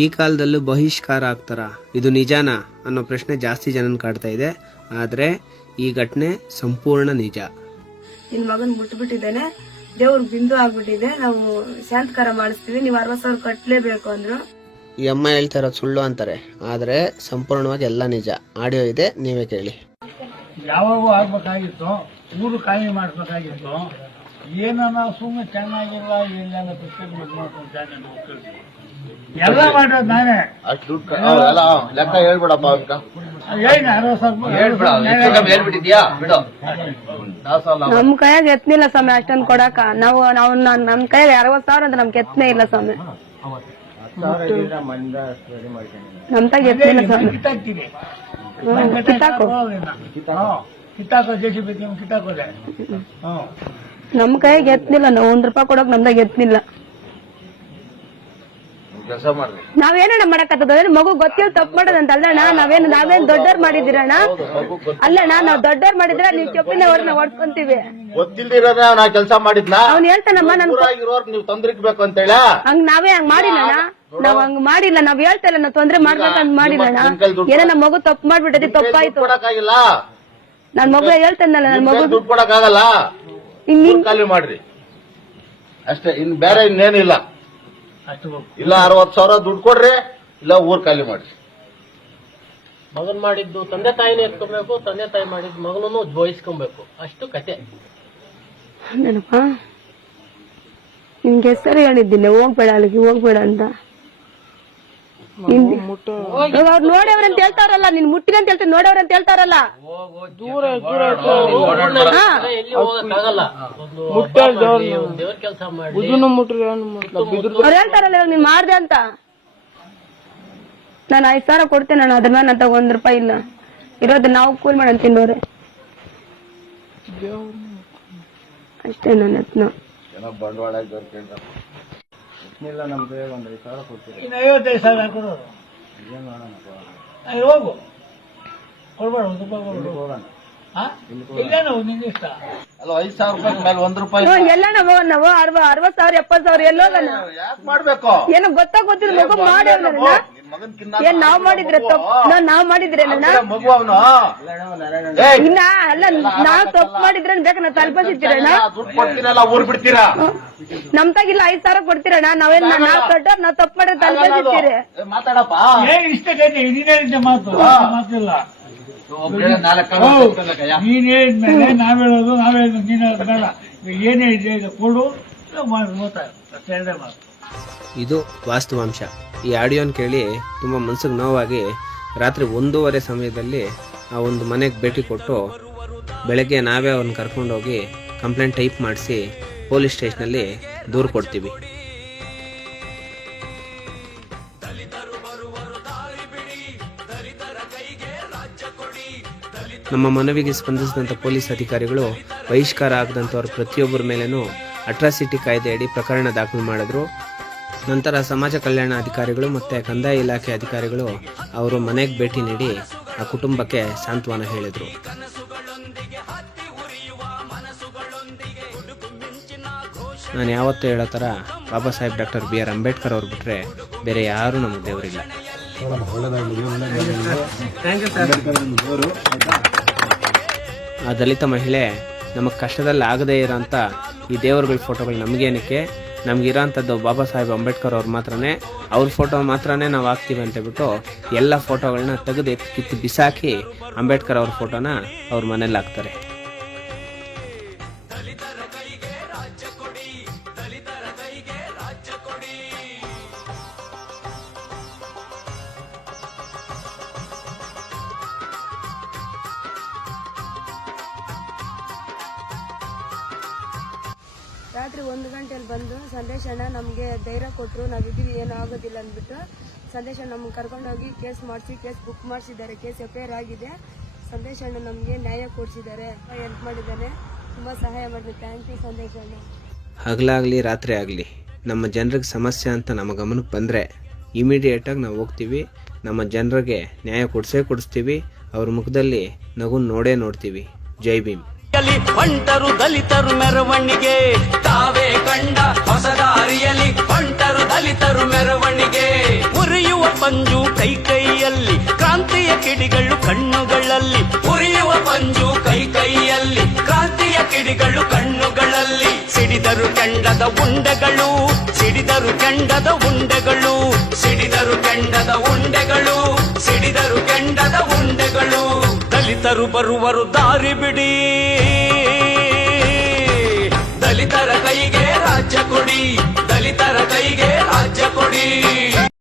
ಈ ಕಾಲದಲ್ಲೂ ಬಹಿಷ್ಕಾರ ಆಗ್ತಾರ, ಇದು ನಿಜಾನಾ ಅನ್ನೋ ಪ್ರಶ್ನೆ ಜಾಸ್ತಿ ಜನನ್ ಕಾಡ್ತಾ ಇದೆ. ಆದ್ರೆ ಈ ಘಟನೆ ಸಂಪೂರ್ಣ ನಿಜ. ನಿನ್ ಮಗನ್ ಮುಟ್ಬಿಟ್ಟಿದ್ದೇನೆ, ದೇವ್ರ ಬಿಂದು ಆಗ್ಬಿಟ್ಟಿದೆ, ನಾವು ಶಾಂತಕಾರ ಮಾಡಿಸ್ತೀವಿ, ನೀವು 60,000 ಕಟ್ಲೇಬೇಕು ಅಂದ್ರು. ಈ ಅಮ್ಮ ಹೇಳ್ತಾ ಇರೋದು ಸುಳ್ಳು ಅಂತಾರೆ, ಆದ್ರೆ ಸಂಪೂರ್ಣವಾಗಿ ಎಲ್ಲ ನಿಜ. ಆಡಿಯೋ ಇದೆ, ನೀವೇ ಕೇಳಿ. ಯಾವಾಗೂ ಆಗ್ಬೇಕಾಗಿತ್ತು, ಊರು ಖಾಲಿ ಮಾಡ್ಬೇಕಾಗಿತ್ತು. ಏನನ್ನ ಸುಮ್ಮನೆ ಚೆನ್ನಾಗಿಲ್ಲ ಇಲ್ಲ ಬಿಸ್ಕೆಟ್ ಎಲ್ಲ ಮಾಡೋದು ನಾನೇ. ಲೆಕ್ಕ ಹೇಳ್ಬಿಡಪ್ಪ ಏನು 60,000 ನಮ್ ಕೈಯಾಗ ಎತ್ನಿಲ್ಲ ಸ್ವಾಮಿ ಅಷ್ಟೊಂದು ಕೊಡಾಕ. ನಾವು ನಮ್ ಕೈಯಾಗ 60,000 ಅಂತ ನಮ್ಗೆ ಎತ್ತನೇ ಇಲ್ಲ ಸ್ವಾಮಿ. ನಮ್ ತಾಗ ಎತ್ತನಿಲ್ಲ ಸ್ವಾಮಿ. ಕಿತ್ತಾಕ್ತೀನಿ, ಕಿತ್ತಾಕು. ಕಿತ್ತಾಕೋ JCB ಕಿತ್ತಾಕೋದೆ. ನಮ್ ಕೈಯಾಗ ಎತ್ನಿಲ್ಲ, ನಾವು ₹1 ಕೊಡಕ್ ನಮ್ದಾಗ ಎತ್ನಿಲ್ಲ. ಕೆಲಸ ಮಾಡ್ರಿ. ನಾವೇನಣ್ಣ ಮಾಡಕತ್ತದ ಮಗು ಗೊತ್ತಿಲ್ಲ ತಪ್ಪು ಮಾಡೋದಂತ ಅಲ್ಲಣ್ಣ. ನಾವೇನ್ ದೊಡ್ಡವ್ರು ಮಾಡಿದಿರಣ್ಣ ಅಲ್ಲಣ್ಣ. ನಾವ್ ದೊಡ್ಡವ್ರು ಮಾಡಿದ್ರೆ ನೀವ್ ಚೊಪ್ಪಿನ ಅವ್ರನ್ನ ಹೊಡ್ಕೊಂತೀವಿ. ಗೊತ್ತಿಲ್ದಿರೋದ ನಾ ಕೆಲಸ ಮಾಡಿದ್ನ. ಅವ್ನ್ ಹೇಳ್ತಾನಮ್ಮ ನನ್ ನೀವು ತೊಂದ್ರಿಕ್ಬೇಕು ಅಂತ ಹೇಳ. ಹಂಗ್ ನಾವೇ ಹಂಗ್ ಮಾಡಿಲ್ಲಣ್ಣ. ನಾವ್ ಹಂಗ್ ಮಾಡಿಲ್ಲ, ನಾವ್ ಹೇಳ್ತಾ ಇಲ್ಲ ನಾವ್ ತೊಂದ್ರೆ ಮಾಡ್ಬೇಕಂತ ಮಾಡಿಲ್ಲಣ್ಣ. ಏನೋ ನಮ್ ಮಗು ತಪ್ಪು ಮಾಡ್ಬಿಟ್ಟೈತಿ, ತಪ್ಪಾಯ್ತು. ಕೊಡಕ್ಕಾಗಿಲ್ಲ, ನನ್ ಮಗು ಹೇಳ್ತಾನಲ್ಲ, ನನ್ ಮಗು ದುಡ್ಡು ಕೊಡಕ್ಕಾಗಲ್ಲ, ಖಾಲಿ ಮಾಡ್ರಿ ಅಷ್ಟೇ. ಇನ್ ಬೇರೆ ಇನ್ನೇನಿಲ್ಲ. ಇಲ್ಲ 60,000 ದುಡ್ಡು ಕೊಡ್ರಿ, ಇಲ್ಲ ಊರ್ ಖಾಲಿ ಮಾಡ್ರಿ. ಮಗನ್ ಮಾಡಿದ್ದು ತಂದೆ ತಾಯಿನೇ ಎತ್ಕೊಬೇಕು, ತಂದೆ ತಾಯಿ ಮಾಡಿದ್ದು ಮಗನೂ ಜೋಯಿಸ್ಕೊಬೇಕು, ಅಷ್ಟು ಕತೆ. ನೆನಪ ನಿಮ್ಗೆ ಹೆಸರು ಹೇಳಿದ್ದಿಲ್ಲ, ಹೋಗ್ಬೇಡ ಅಲ್ಲಿಗೆ ಹೋಗ್ಬೇಡ ಅಂತ. ಅವ್ರು ನೋಡವ್ರಂತ ಹೇಳ್ತಾರಲ್ಲ, ನೀನ್ ಮುಟ್ಟಿನ ಅಂತ ಹೇಳ್ತೀನಿ, ನೋಡವ್ರಂತ ಹೇಳ್ತಾರಲ್ಲ. ದೇವ್ರ ಕೆಲಸ ಮಾಡಿ ಅವ್ರು ಹೇಳ್ತಾರಲ್ಲ ಇವಾಗ ನೀನ್ ಮಾಡ್ದೆ ಅಂತ. ನಾನು 5,000 ಕೊಡ್ತೇನೆ ನಾನು, ಅದ್ರ ಮೇಲೆ ನಂತ ₹1 ಇಲ್ಲ ಇರೋದು. ನಾವು ಕೂಲ್ ಮಾಡೋಣ ತಿನ್ನೋರೆ ಅಷ್ಟೇ. ನನ್ನ ಯತ್ನ ಬಂಡವಾಳ ಇನ್ನು 55,000 ಕೊಡೋದು. ಹೋಗು, ಕೊಡ್ಬೇಡ ₹1 ಇಲ್ಲೇನೋ ನಿಂಗೆ ಇಷ್ಟ. ಅಲ್ಲ 5,000 ರೂಪಾಯಿ ಮೇಲೆ ₹1 ಎಲ್ಲ ನಾವು 60,000 70,000 ಎಲ್ಲೋಗಣ ಯಾಕೆ ಮಾಡ್ಬೇಕು? ಏನೋ ಗೊತ್ತಿಲ್ಲ ಮಗು ಮಾಡ್ಯಾವ್ನ. ಏನ್ ನಾವ್ ಮಾಡಿದ್ರೆ ನಾವ್ ಮಾಡಿದ್ರೆ ಮಗು ಅವನು ಇನ್ನ ಅಲ್ಲ, ನಾವ್ ತಪ್ಪು ಮಾಡಿದ್ರೆ ಬೇಕಾ ನಾವ್ ತಲುಪಿಸಿದ್ದೀರಣ್ಣ. ದುಡ್ಡು ಕೊಡ್ತೀರಲ್ಲ, ಊರ್ ಬಿಡ್ತೀರಾ? ನಮ್ ತಾಗಿಲ್ಲ 5,000 ಕೊಡ್ತೀರಣ್ಣ. ನಾವೇನ್ ನಾವ್ ದೊಡ್ಡವ್ರ ನಾವ್ ತಪ್ಪು ಮಾಡಿದ್ರೆ ತಲುಪಿಸಿದ್ದೀರಿ. ಮಾತಾಡಪ್ಪ. ಏನ್ ಇಷ್ಟ ನೀನೇನಿದ್ದ ಮಾತಿಲ್ಲ. ನೀನ್ ಹೇಳಿದ್ಮೇಲೆ ನಾವ್ ಹೇಳೋದು, ನಾವ್ ಹೇಳೋದು ನೀನ್ ಬೇಡ. ಏನೇ ಇದೆ ಕೊಡು, ಅಷ್ಟೇ ಮಾತು. ಇದು ವಾಸ್ತವಾಂಶ. ಈ ಆಡಿಯೋನ್ ಕೇಳಿ ತುಂಬ ಮನ್ಸಿಗೆ ನೋವಾಗಿ ರಾತ್ರಿ 1:30 ಸಮಯದಲ್ಲಿ ಆ ಒಂದು ಮನೆಗೆ ಭೇಟಿ ಕೊಟ್ಟು ಬೆಳಗ್ಗೆ ನಾವೇ ಅವ್ರನ್ನ ಕರ್ಕೊಂಡೋಗಿ ಕಂಪ್ಲೇಂಟ್ ಟೈಪ್ ಮಾಡಿಸಿ ಪೊಲೀಸ್ ಸ್ಟೇಷನಲ್ಲಿ ದೂರು ಕೊಡ್ತೀವಿ. ನಮ್ಮ ಮನವಿಗೆ ಸ್ಪಂದಿಸಿದಂಥ ಪೊಲೀಸ್ ಅಧಿಕಾರಿಗಳು ಬಹಿಷ್ಕಾರ ಆಗದಂಥವ್ರ ಪ್ರತಿಯೊಬ್ಬರ ಮೇಲೇನೂ ಅಟ್ರಾಸಿಟಿ ಕಾಯ್ದೆಯಡಿ ಪ್ರಕರಣ ದಾಖಲು ಮಾಡಿದ್ರು. ನಂತರ ಸಮಾಜ ಕಲ್ಯಾಣ ಅಧಿಕಾರಿಗಳು ಮತ್ತು ಕಂದಾಯ ಇಲಾಖೆ ಅಧಿಕಾರಿಗಳು ಅವರು ಮನೆಗೆ ಭೇಟಿ ನೀಡಿ ಆ ಕುಟುಂಬಕ್ಕೆ ಸಾಂತ್ವನ ಹೇಳಿದರು. ನಾನು ಯಾವತ್ತೂ ಹೇಳೋ ಥರ ಬಾಬಾ ಸಾಹೇಬ್ ಡಾಕ್ಟರ್ BR ಅಂಬೇಡ್ಕರ್ ಅವ್ರು ಬಿಟ್ಟರೆ ಬೇರೆ ಯಾರೂ ನಮಗೆ ದೇವರಿಲ್ಲ. ಆ ದಲಿತ ಮಹಿಳೆ ನಮಗೆ ಕಷ್ಟದಲ್ಲಿ ಆಗದೇ ಇರೋಂಥ ಈ ದೇವರುಗಳ ಫೋಟೋಗಳು ನಮಗೇನಕ್ಕೆ, ನಮಗಿರೋಂಥದ್ದು ಬಾಬಾ ಸಾಹೇಬ್ ಅಂಬೇಡ್ಕರ್ ಅವ್ರು ಮಾತ್ರನೇ, ಅವ್ರ ಫೋಟೋ ಮಾತ್ರನೇ ನಾವು ಹಾಕ್ತೀವಿ ಅಂತ ಬಿಟ್ಟು ಎಲ್ಲ ಫೋಟೋಗಳನ್ನ ತೆಗೆದು ಕಿತ್ತು ಬಿಸಾಕಿ ಅಂಬೇಡ್ಕರ್ ಅವ್ರ ಫೋಟೋನ ಅವ್ರ ಮನೇಲಿ ಹಾಕ್ತಾರೆ. ರಾತ್ರಿ 1 ಗಂಟೆಯಲ್ಲಿ ಬಂದು ಸಂದೇಶ್ ಅಣ್ಣ ನಮಗೆ ಧೈರ್ಯ ಕೊಟ್ಟರು, ನಾವಿದ್ದೀವಿ ಏನೂ ಆಗೋದಿಲ್ಲ ಅಂದ್ಬಿಟ್ಟು ಸಂದೇಶ್ ಅಣ್ಣ ನಮ್ಗೆ ಕರ್ಕೊಂಡೋಗಿ ಕೇಸ್ ಮಾಡಿಸಿ ಕೇಸ್ ಬುಕ್ ಮಾಡಿಸಿದ್ದಾರೆ. ಕೇಸ್ FIR ಆಗಿದೆ. ಸಂದೇಶ್ ಅಣ್ಣ ನಮಗೆ ನ್ಯಾಯ ಕೊಡಿಸಿದ್ದಾರೆ, ಹೆಲ್ಪ್ ಮಾಡಿದ್ದಾರೆ, ತುಂಬ ಸಹಾಯ ಮಾಡಿದ್ರು. ಥ್ಯಾಂಕ್ ಯು ಸಂದೇಶ್ ಅಣ್ಣ. ಹಗಲಾಗಲಿ ರಾತ್ರಿ ಆಗಲಿ ನಮ್ಮ ಜನರಿಗೆ ಸಮಸ್ಯೆ ಅಂತ ನಮ್ಮ ಗಮನಕ್ಕೆ ಬಂದರೆ ಇಮಿಡಿಯೇಟಾಗಿ ನಾವು ಹೋಗ್ತೀವಿ, ನಮ್ಮ ಜನರಿಗೆ ನ್ಯಾಯ ಕೊಡಿಸ್ತೀವಿ, ಅವ್ರ ಮುಖದಲ್ಲಿ ನಗು ನೋಡ್ತೀವಿ. ಜೈ ಭೀಮ್. ಹೊಂಟರು ದಲಿತರು ಮೆರವಣಿಗೆ, ತಾವೇ ಕಂಡ ಹೊಸ ದಾರಿಯಲ್ಲಿ ಹೊಂಟರು ದಲಿತರು ಮೆರವಣಿಗೆ. ಕಿಡಿಗಳು ಕಣ್ಣುಗಳಲ್ಲಿ ಉರಿಯುವ ಪಂಜು ಕೈ ಕೈಯಲ್ಲಿ ಕ್ರಾಂತಿಯ ಕಿಡಿಗಳು ಕಣ್ಣುಗಳಲ್ಲಿ ಸಿಡಿದರು ಕೆಂಡದ ಉಂಡೆಗಳು ಸಿಡಿದರು ಕೆಂಡದ ಉಂಡೆಗಳು ಸಿಡಿದರು ಕೆಂಡದ ಉಂಡೆಗಳು ಸಿಡಿದರು ಕೆಂಡದ ಉಂಡೆಗಳು ದಲಿತರು ಬರುವರು ದಾರಿ ಬಿಡಿ ದಲಿತರ ಕೈಗೆ ರಾಜ್ಯ ಕೊಡಿ ದಲಿತರ ಕೈಗೆ ರಾಜ್ಯ ಕೊಡಿ